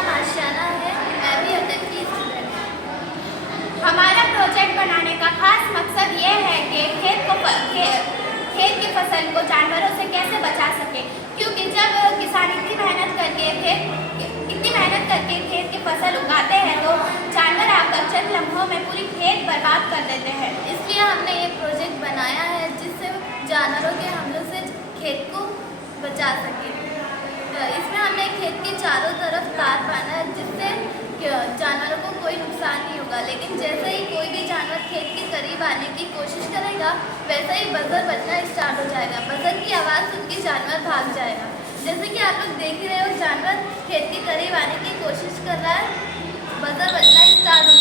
नाम आशियाना है। मैं भी अटक की स्टूडेंट हूँ। हमारा प्रोजेक्ट बनाने का खास मकसद ये है कि खेत की फसल को जानवरों से कैसे बचा सके, क्योंकि जब किसान इतनी मेहनत करके खेत की फसल उगाते हैं तो जानवर आकर चंद लम्हों में पूरी खेत बर्बाद कर देते हैं। इसलिए हमने ये प्रोजेक्ट बनाया है जिससे जानवरों के हमलों से खेत को बचा सके। इसमें हमने खेत के चारों तरफ तार बांधा है जिससे जानवरों को कोई नुकसान नहीं होगा, लेकिन जैसे ही कोई भी जानवर खेत के करीब आने की कोशिश करेगा वैसे ही बजर बजना स्टार्ट हो जाएगा। बजर की आवाज़ सुन के जानवर भाग जाएगा। जैसे कि आप लोग देख ही रहे हो, जानवर खेत के करीब आने की कोशिश कर रहा है, बजर बजना स्टार्ट हो